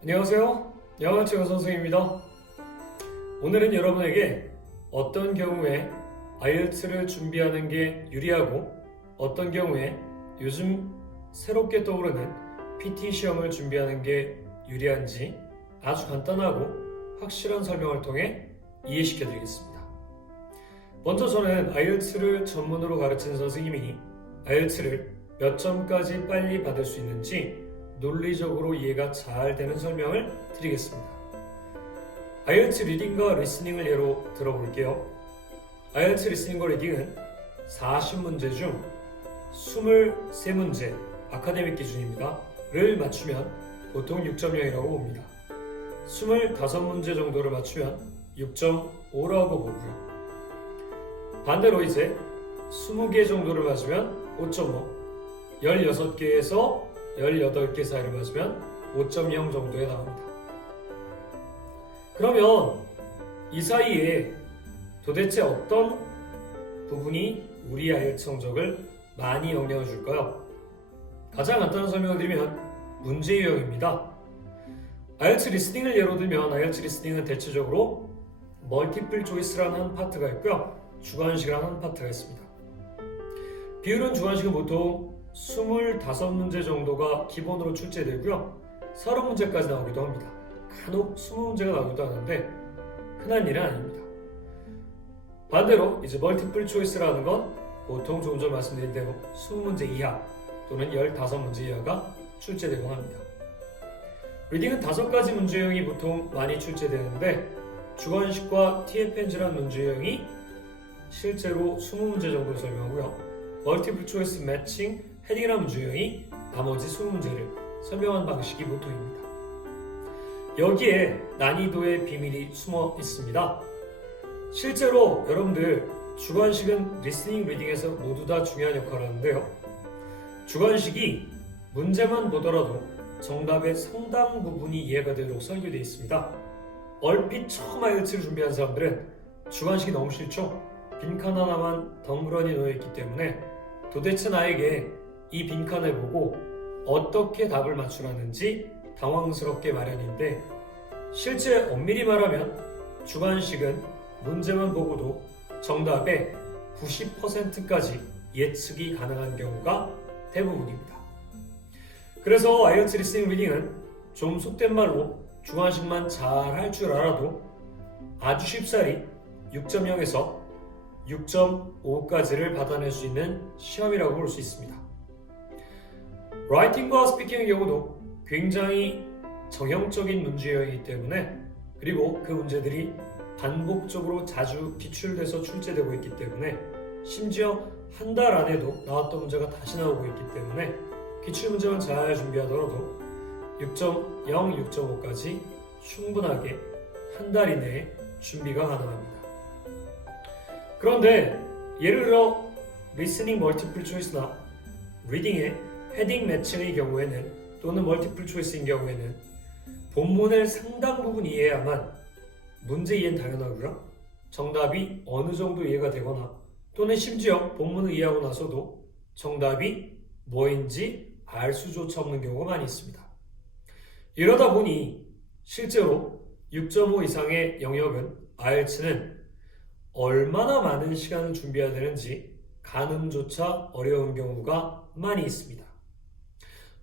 안녕하세요. 영어체육 선생입니다. 오늘은 여러분에게 어떤 경우에 IELTS를 준비하는 게 유리하고 어떤 경우에 요즘 새롭게 떠오르는 PT 시험을 준비하는 게 유리한지 아주 간단하고 확실한 설명을 통해 이해시켜 드리겠습니다. 먼저 저는 IELTS를 전문으로 가르치는 선생님이니 IELTS를 몇 점까지 빨리 받을 수 있는지 논리적으로 이해가 잘 되는 설명을 드리겠습니다. IELTS 리딩과 리스닝을 예로 들어볼게요. IELTS 리스닝과 리딩은 40문제 중 23문제, 아카데믹 기준입니다. 를 맞추면 보통 6.0이라고 봅니다. 25문제 정도를 맞추면 6.5라고 보고요. 반대로 이제 20개 정도를 맞으면 5.5, 16개에서 18개 사이를 맞으면 5.0 정도에 나옵니다. 그러면 이 사이에 도대체 어떤 부분이 우리 IELTS 성적을 많이 영향을 줄까요? 가장 간단한 설명을 드리면 문제 유형입니다. IELTS 리스닝을 예로 들면 IELTS 리스닝은 대체적으로 멀티플 초이스라는 한 파트가 있고요. 주관식이라는 한 파트가 있습니다. 비율은 주관식은 보통 25문제 정도가 기본으로 출제되고요. 30문제까지 나오기도 합니다. 간혹 20문제가 나오기도 하는데 흔한 일은 아닙니다. 반대로 이제 멀티플 초이스라는 건 보통 조금 전 말씀드린 대로 20문제 이하 또는 15문제 이하가 출제되곤 합니다. 리딩은 5가지 문제형이 보통 많이 출제되는데 주관식과 TFNG라는 문제형이 실제로 20문제 정도를 설명하고요. 멀티플 초이스 매칭, 헤딩이라는 문제형이 나머지 20문제를 설명한 방식이 모토입니다. 여기에 난이도의 비밀이 숨어 있습니다. 실제로 여러분들 주관식은 리스닝, 리딩에서 모두 다 중요한 역할을 하는데요. 주관식이 문제만 보더라도 정답의 상당 부분이 이해가 되도록 설계되어 있습니다. 얼핏 처음 IELTS를 준비한 사람들은 주관식이 너무 싫죠? 빈칸 하나만 덩그러니 놓여있기 때문에 도대체 나에게 이 빈칸을 보고 어떻게 답을 맞추라는지 당황스럽게 마련인데 실제 엄밀히 말하면 주관식은 문제만 보고도 정답의 90%까지 예측이 가능한 경우가 대부분입니다. 그래서 IELTS 리스닝 리딩은 좀 속된 말로 주관식만 잘 할 줄 알아도 아주 쉽사리 6.0에서 6.5까지를 받아낼 수 있는 시험이라고 볼 수 있습니다. 라이팅과 스피킹의 경우도 굉장히 정형적인 문제이기 때문에 그리고 그 문제들이 반복적으로 자주 기출돼서 출제되고 있기 때문에 심지어 한 달 안에도 나왔던 문제가 다시 나오고 있기 때문에 기출문제만 잘 준비하더라도 6.0, 6.5까지 충분하게 한 달 이내에 준비가 가능합니다. 그런데 예를 들어 리스닝 멀티플 초이스나 리딩의 헤딩 매칭의 경우에는 또는 멀티플 초이스인 경우에는 본문을 상당 부분 이해해야만 문제 이해는 당연하고요. 정답이 어느 정도 이해가 되거나 또는 심지어 본문을 이해하고 나서도 정답이 뭐인지 알 수조차 없는 경우가 많이 있습니다. 이러다 보니 실제로 6.5 이상의 영역은 IELTS는 얼마나 많은 시간을 준비해야 되는지 가늠조차 어려운 경우가 많이 있습니다.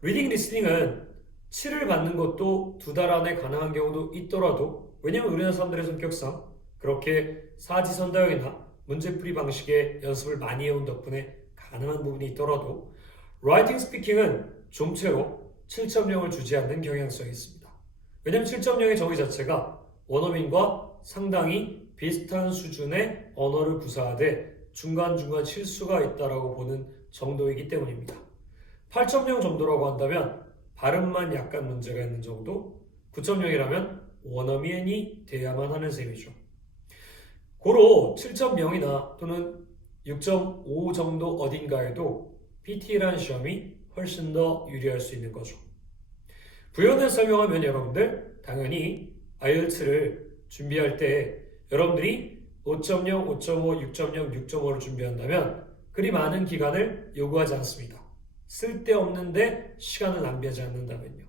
리딩 리스닝은 7을 받는 것도 2달 안에 가능한 경우도 있더라도 왜냐하면 우리나라 사람들의 성격상 그렇게 사지선다형이나 문제풀이 방식의 연습을 많이 해온 덕분에 가능한 부분이 있더라도 라이팅 스피킹은 좀채로 7.0을 주지 않는 경향성이 있습니다. 왜냐하면 7.0의 정의 자체가 원어민과 상당히 비슷한 수준의 언어를 구사하되 중간중간 실수가 있다라고 보는 정도이기 때문입니다. 8.0 정도라고 한다면 발음만 약간 문제가 있는 정도, 9.0이라면 원어민이 돼야만 하는 셈이죠. 고로 7.0이나 또는 6.5 정도 어딘가에도 PT라는 시험이 훨씬 더 유리할 수 있는 거죠. 부연을 설명하면 여러분들 당연히 IELTS를 준비할 때 여러분들이 5.0, 5.5, 6.0, 6.5를 준비한다면 그리 많은 기간을 요구하지 않습니다. 쓸데없는데 시간을 낭비하지 않는다면요.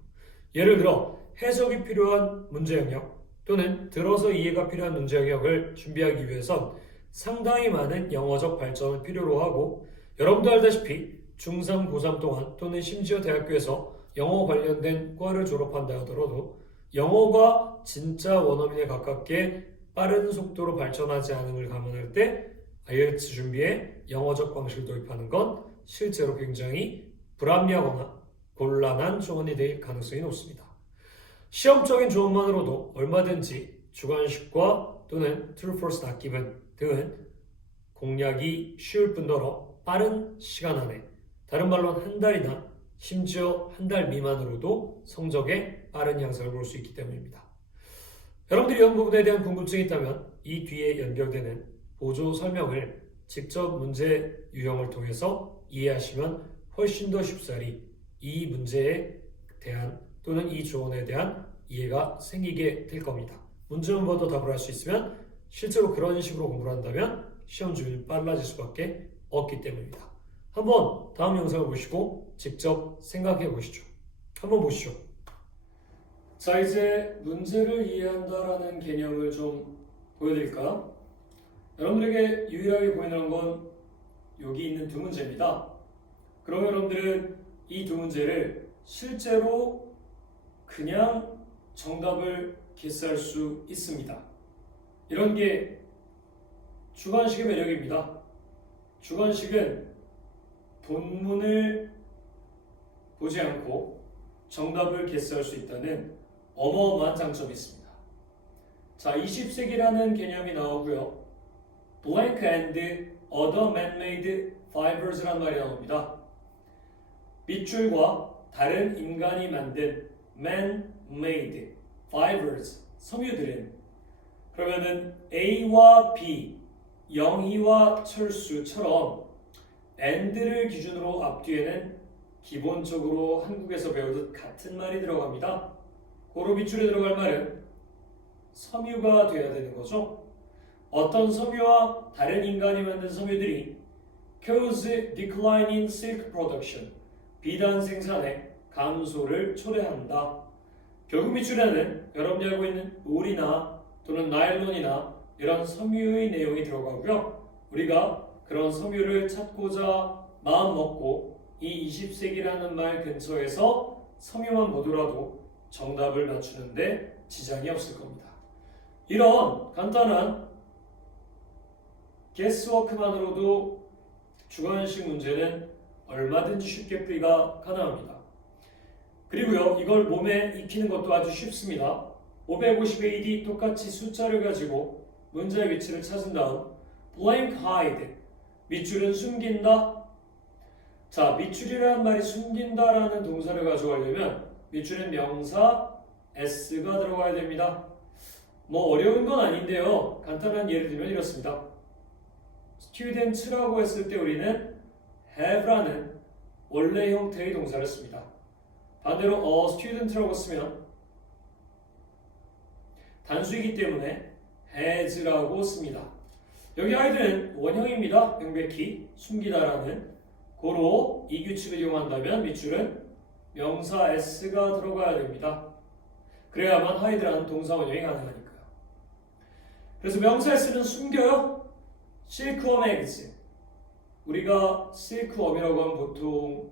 예를 들어 해석이 필요한 문제 영역 또는 들어서 이해가 필요한 문제 영역을 준비하기 위해선 상당히 많은 영어적 발전을 필요로 하고 여러분도 알다시피 중3, 고3 동안 또는 심지어 대학교에서 영어 관련된 과를 졸업한다 하더라도 영어가 진짜 원어민에 가깝게 빠른 속도로 발전하지 않음을 감안할 때 IELTS 준비에 영어적 방식을 도입하는 건 실제로 굉장히 불합리하거나 곤란한 조언이 될 가능성이 높습니다. 시험적인 조언만으로도 얼마든지 주관식과 또는 True, False, Not Given 등은 공략이 쉬울 뿐더러 빠른 시간 안에 다른 말로는 한 달이나 심지어 한 달 미만으로도 성적에 빠른 향상을 볼 수 있기 때문입니다. 여러분들이 이런 부분에 대한 궁금증이 있다면 이 뒤에 연결되는 보조 설명을 직접 문제 유형을 통해서 이해하시면 훨씬 더 쉽사리 이 문제에 대한 또는 이 조언에 대한 이해가 생기게 될 겁니다. 문제만 봐도 답을 할 수 있으면 실제로 그런 식으로 공부를 한다면 시험 준비는 빨라질 수밖에 없기 때문입니다. 한번 다음 영상을 보시고 직접 생각해 보시죠. 한번 보시죠. 자, 이제 문제를 이해한다라는 개념을 좀 보여드릴까요? 여러분들에게 유일하게 보이는 건 여기 있는 두 문제입니다. 그럼 여러분들은 이 두 문제를 실제로 그냥 정답을 게스할 수 있습니다. 이런 게 주관식의 매력입니다. 주관식은 본문을 보지 않고 정답을 게스할 수 있다는 어마어마한 장점이 있습니다. 자, 20세기라는 개념이 나오고요. Blank and other man-made fibers라는 말이 나옵니다. 밑줄과 다른 인간이 만든 man-made fibers, 섬유들은 그러면은 A와 B, 영희와 철수처럼 and를 기준으로 앞뒤에는 기본적으로 한국에서 배우듯 같은 말이 들어갑니다. 고로 밑줄에 들어갈 말은 섬유가 돼야 되는 거죠. 어떤 섬유와 다른 인간이 만든 섬유들이 cause decline in silk production, 비단 생산의 감소를 초래한다. 결국 밑줄에는 여러분이 알고 있는 울이나 또는 나일론이나 이런 섬유의 내용이 들어가고요. 우리가 그런 섬유를 찾고자 마음먹고 이 20세기라는 말 근처에서 섬유만 보더라도 정답을 맞추는데 지장이 없을 겁니다. 이런 간단한 게스워크만으로도 주관식 문제는 얼마든지 쉽게 풀이가 가능합니다. 그리고요, 이걸 몸에 익히는 것도 아주 쉽습니다. 550AD 똑같이 숫자를 가지고 문제의 위치를 찾은 다음 blank hide, 밑줄은 숨긴다. 자, 밑줄이라는 말이 숨긴다라는 동사를 가져가려면 밑줄엔 명사 s가 들어가야 됩니다. 뭐 어려운 건 아닌데요. 간단한 예를 들면 이렇습니다. student라고 했을 때 우리는 have라는 원래 형태의 동사를 씁니다. 반대로 a student라고 쓰면 단수이기 때문에 has라고 씁니다. 여기 아이들은 원형입니다. 명백히 숨기다라는 고로 이 규칙을 이용한다면 밑줄은 명사 s가 들어가야 됩니다. 그래야만 하이드라는 동사 원형이 가능하니까요. 그래서 명사 s는 숨겨요. silkworm eggs. 우리가 silkworm이라고 하면 보통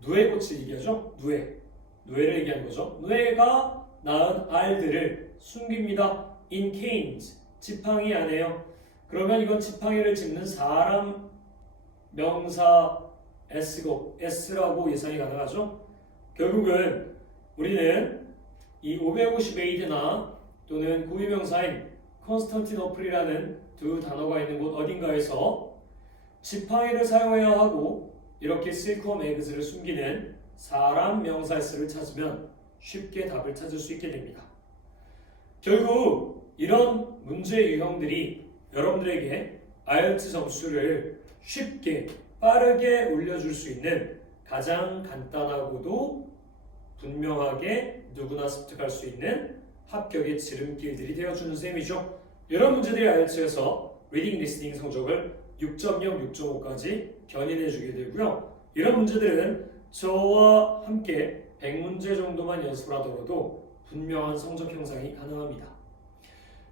누에꽃을 얘기하죠. 누에를 얘기하는 거죠. 누에가 낳은 알들을 숨깁니다. in canes, 지팡이 안에요. 그러면 이건 지팡이를 짚는 사람 명사 s라고 예상이 가능하죠. 결국은 우리는 이 550AD나 또는 고유명사인 컨스탄티노플이라는 두 단어가 있는 곳 어딘가에서 지팡이를 사용해야 하고 이렇게 실크웜 에그즈를 숨기는 사람 명사 s를 찾으면 쉽게 답을 찾을 수 있게 됩니다. 결국 이런 문제 유형들이 여러분들에게 IELTS 점수를 쉽게 빠르게 올려줄 수 있는 가장 간단하고도 분명하게 누구나 습득할 수 있는 합격의 지름길들이 되어주는 셈이죠. 이런 문제들이 IELTS에서 리딩 리스닝 성적을 6.0, 6.5까지 견인해주게 되고요. 이런 문제들은 저와 함께 100문제 정도만 연습을 하더라도 분명한 성적 향상이 가능합니다.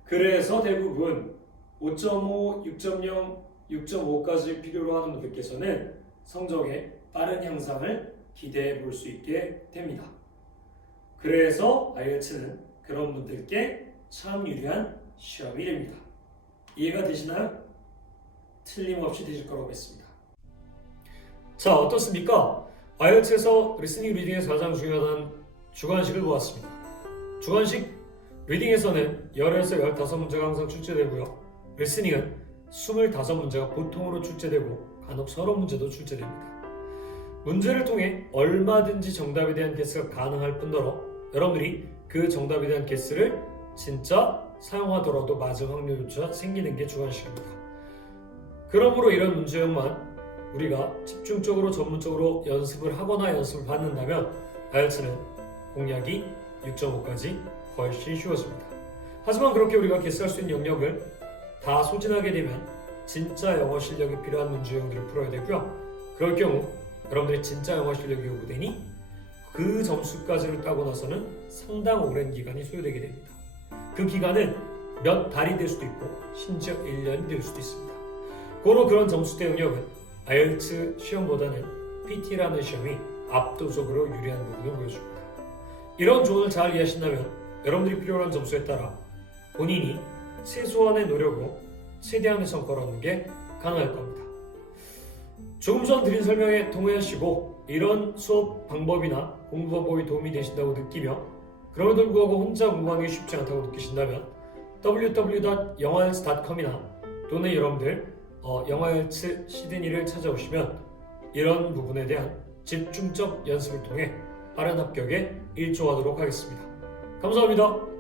그래서 대부분 5.5, 6.0, 6.5까지 필요로 하는 분들께서는 성적의 빠른 향상을 기대해 볼 수 있게 됩니다. 그래서 IELTS는 그런 분들께 참 유리한 시험이 됩니다. 이해가 되시나요? 틀림없이 되실 거라고 믿습니다. 자, 어떻습니까? IELTS에서 리스닝, 리딩에서 가장 중요하다는 주관식을 보았습니다. 주관식 리딩에서는 10에서 15문제가 항상 출제되고요. 리스닝은 25문제가 보통으로 출제되고 간혹 서너 문제도 출제됩니다. 문제를 통해 얼마든지 정답에 대한 개수가 가능할 뿐더러 여러분들이 그 정답에 대한 개수를 진짜 사용하더라도 맞을 확률조차 생기는 게 주관식입니다. 그러므로 이런 문제형만 우리가 집중적으로 전문적으로 연습을 하거나 연습을 받는다면 IELTS는 공략이 6.5까지 훨씬 쉬워집니다. 하지만 그렇게 우리가 개수할 수 있는 영역을 다 소진하게 되면 진짜 영어 실력이 필요한 문제형들을 풀어야 되고요. 그럴 경우 여러분들의 진짜 영어 실력이 요구되니 그 점수까지를 따고 나서는 상당 오랜 기간이 소요되게 됩니다. 그 기간은 몇 달이 될 수도 있고 심지어 1년이 될 수도 있습니다. 고로 그런 점수대 영역은 IELTS 시험보다는 PT라는 시험이 압도적으로 유리한 부분을 보여줍니다. 이런 조언을 잘 이해하신다면 여러분들이 필요로 한 점수에 따라 본인이 최소한의 노력으로 최대한의 성과를 얻는 게 가능할 겁니다. 조금 전 드린 설명에 동의하시고 이런 수업 방법이나 공부 방법이 도움이 되신다고 느끼며 그럼에도 불구하고 혼자 공부하는 게 쉽지 않다고 느끼신다면 www.영어IELTS.com이나 또는 여러분들 영어IELTS 시드니를 찾아오시면 이런 부분에 대한 집중적 연습을 통해 빠른 합격에 일조하도록 하겠습니다. 감사합니다.